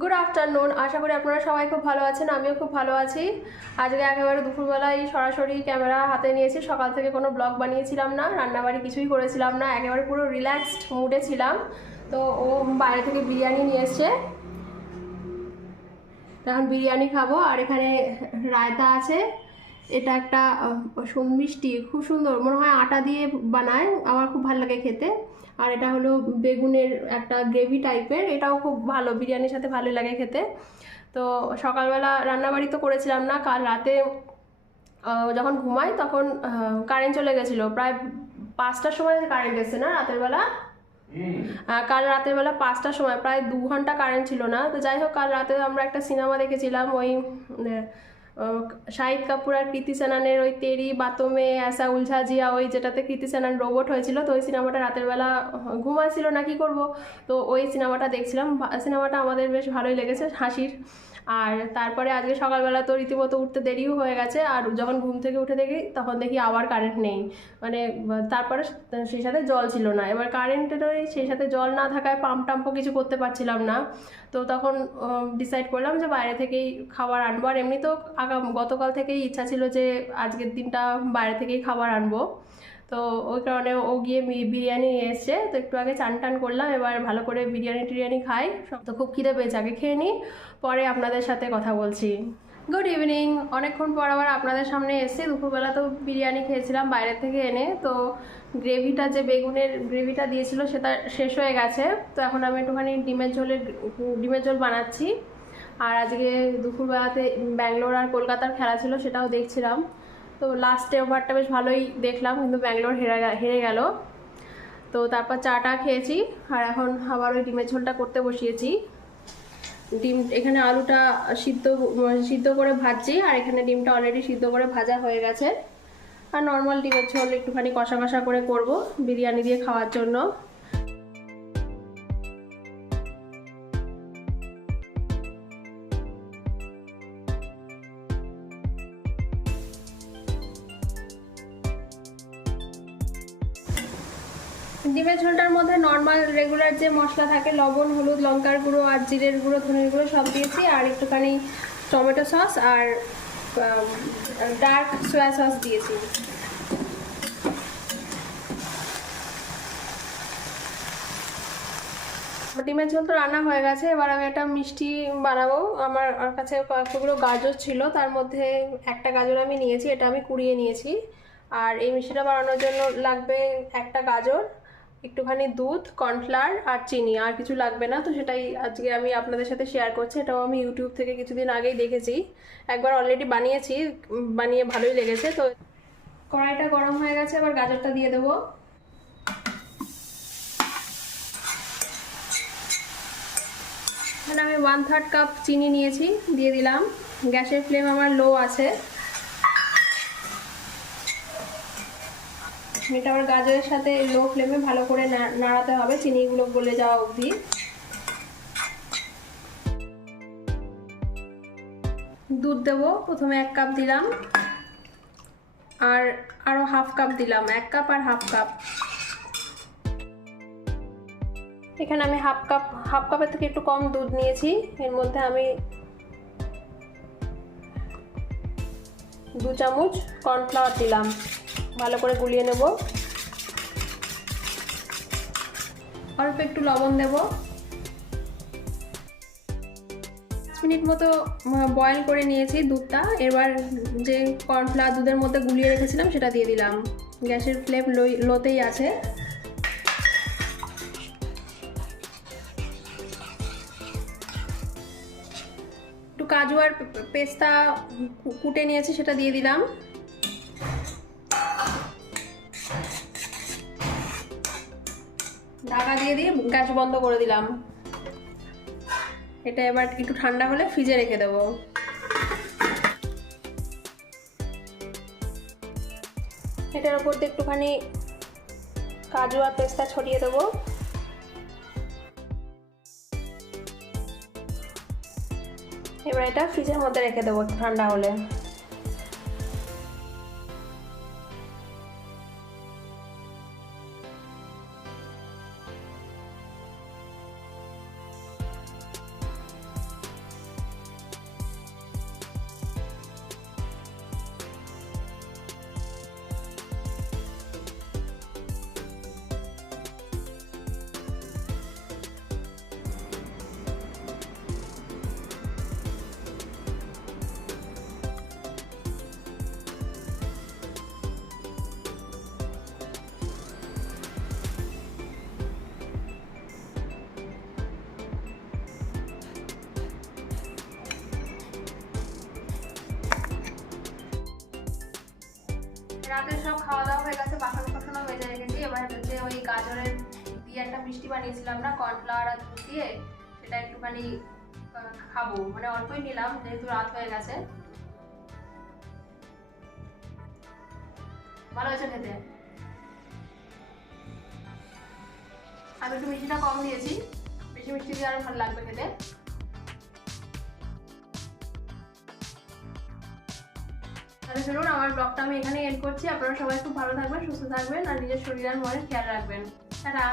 Good afternoon আশা করি আপনারা সবাই খুব ভালো আছেন, আমিও খুব ভালো আছি। আজকে একেবারে দুপুরবেলায় সরাসরি ক্যামেরা হাতে নিয়েছি, সকাল থেকে কোনো ব্লগ বানিয়েছিলাম না, রান্নাবাড়ি কিছুই করেছিলাম না, একেবারে পুরো রিল্যাক্সড মুডে ছিলাম। তো ও বাইরে থেকে বিরিয়ানি নিয়ে এসছে। এখন বিরিয়ানি খাব, আর এখানে রায়তা আছে। এটা একটা মিষ্টি খুব সুন্দর। মনে হয় আটা দিয়ে বানায় আমার খুব ভালো লাগে খেতে। আর এটা হলো বেগুনের একটা গ্রেভি টাইপের এটাও খুব ভালো বিরিয়ানির সাথে ভালো লাগে খেতে। তো সকালবেলা রান্নাবাড়ি তো করেছিলাম না কাল রাতে যখন ঘুমাই তখন কারেন্ট চলে গেছিল। প্রায় পাঁচটার সময় কারেন্ট এসছে না রাতের বেলা? কাল রাতের বেলা পাঁচটার সময় প্রায় দু ঘণ্টা কারেন্ট ছিল না। তো যাই হোক কাল রাতে আমরা একটা সিনেমা দেখেছিলাম ওই শাহিদ কাপুর আর কৃতি সেনানের ওই তেরি বাতমে অ্যাসা উলঝা জিয়া ওই যেটাতে কৃতি সেনান রোবট হয়েছিল, তো ওই সিনেমাটা রাতের বেলা ঘুমাচ্ছিল না কি করব? তো ওই সিনেমাটা দেখছিলাম সিনেমাটা আমাদের বেশ ভালোই লেগেছে, হাসির। আর তারপরে আজকে সকালবেলা তো রীতিমতো উঠতে দেরিও হয়ে গেছে, আর যখন ঘুম থেকে উঠে দেখি, তখন দেখি আবার কারেন্ট নেই। মানে তারপরে সেই সাথে জল ছিল না। এবার কারেন্টের ওই সেই সাথে জল না থাকায় পাম্প টাম্পও কিছু করতে পারছিলাম না। তো তখন ডিসাইড করলাম যে বাইরে থেকেই খাবার আনব। আর এমনি তো আগাম, গতকাল থেকেই ইচ্ছা ছিল যে আজকের দিনটা বাইরে থেকেই খাবার আনব। তো ওই কারণে ও গিয়ে বিরিয়ানি নিয়ে এসছে। তো একটু আগে চান টান করলাম, এবার ভালো করে বিরিয়ানি টিরিয়ানি খাই। তো খুব খিদে পেয়েছে, আগে খেয়ে নিই, পরে আপনাদের সাথে কথা বলছি। গুড ইভিনিং অনেকক্ষণ পর আবার আপনাদের সামনে এসে দুপুরবেলা তো বিরিয়ানি খেয়েছিলাম বাইরে থেকে এনে। তো গ্রেভিটা যে বেগুনের গ্রেভিটা দিয়েছিল সেটা শেষ হয়ে গেছে। তো এখন আমি একটুখানি ডিমের ঝোলের ডিমের ঝোল বানাচ্ছি। আর আজকে দুপুরবেলাতে ব্যাঙ্গালোর আর কলকাতার খেলা ছিল সেটাও দেখছিলাম। তো লাস্টে ওভারটা বেশ ভালোই দেখলাম, কিন্তু ব্যাঙ্গালোর হেরে হেরে গেল। তো তারপর চাটা খেয়েছি, আর এখন আবার ওই ডিমের ঝোলটা করতে বসিয়েছি। ডিম, এখানে আলুটা সিদ্ধ সিদ্ধ করে ভাজছি, আর এখানে ডিমটা অলরেডি সিদ্ধ করে ভাজা হয়ে গেছে। আর নর্মাল ডিমের ঝোল একটুখানি কষা কষা করে করব বিরিয়ানি দিয়ে খাওয়ার জন্য। ডিমের ঝোলটার মধ্যে নর্মাল রেগুলার যে মশলা থাকে, লবণ, হলুদ, লঙ্কার গুঁড়ো আর জিরের গুঁড়ো, ধনের গুঁড়ো সব দিয়েছি, আর একটুখানি টমেটো সস আর ডার্ক সোয়া সস দিয়েছি। ডিমের ঝোল তো রান্না হয়ে গেছে, এবার আমি একটা মিষ্টি বানাবো। আমার কাছে কয়েকগুলো গাজর ছিল, তার মধ্যে একটা গাজর আমি নিয়েছি, এটা আমি কুড়িয়ে নিয়েছি। আর এই মিষ্টিটা বানানোর জন্য লাগবে একটা গাজর। একটুখানি দুধ, কর্নফ্লাওয়ার আর চিনি, আর কিছু লাগবে না। তো সেটাই আজকে আমি আপনাদের সাথে শেয়ার করছি। এটাও আমি ইউটিউব থেকে কিছুদিন আগেই দেখেছি। একবার অলরেডি বানিয়েছি, বানিয়ে ভালোই লেগেছে। তো কড়াইটা গরম হয়ে গেছে, এবার গাজরটা দিয়ে দেবো। আমি ওয়ান থার্ড কাপ চিনি নিয়েছি, দিয়ে দিলাম। গ্যাসের ফ্লেম আমার লো আছে। এটা আবার গাজরের সাথে লো ফ্লেমে ভালো করে নাড়াতে হবে। চিনিগুলো গলে যাওয়া অবধি। দুধ দেবো। প্রথমে এক কাপ দিলাম। আর আরও হাফ কাপ দিলাম। এক কাপ আর হাফ কাপ এখানে আমি হাফ কাপ হাফ কাপের থেকে একটু কম দুধ নিয়েছি। এর মধ্যে আমি দু চামচ কর্নফ্লাওয়ার দিলাম। ভালো করে গুলিয়ে নেব। অল্প একটু লবণ দেব। মিনিট মতো বয়েল করে নিয়েছি দুধটা। এবার যে কর্নফ্লাওয়ার দুধের মধ্যে গুলিয়ে রেখেছিলাম, সেটা দিয়ে দিলাম। গ্যাসের ফ্লেম লোতেই আছে। একটু কাজু আর পেস্তা কুটে নিয়েছি, সেটা দিয়ে দিলাম। ঢাকা দিয়ে দিয়ে গ্যাস বন্ধ করে দিলাম। এটা এবার একটু ঠান্ডা হলে ফ্রিজে রেখে দেবো। এটার উপর দিয়ে একটুখানি কাজু আর পেস্তা ছড়িয়ে দেবো। এবার এটা ফ্রিজের মধ্যে রেখে দেবো ঠান্ডা হলে। রাতে সব খাওয়া দাওয়া হয়ে গেছে পাখানো পাখানো হয়ে যায় গেছে। এবার হচ্ছে ওই গাজরের দিয়ে একটা মিষ্টি বানিয়েছিলাম না, কর্নফ্লাওয়ার আর দুধ দিয়ে, সেটা একটুখানি খাব। মানে অল্পই নিলাম, যেহেতু রাত হয়ে গেছে। ভালো হয়েছে খেতে? আমি একটু মিষ্টিটা কম দিয়েছি। বেশি মিষ্টি দিয়ে আরও ভালো লাগবে খেতে। তাহলে চলুন, আমার ব্লগটা আমি এখানে এড করছি। আপনারা সবাই খুব ভালো থাকবেন, সুস্থ থাকবেন, আর নিজের শরীর আর মনের খেয়াল রাখবেন। টাটা!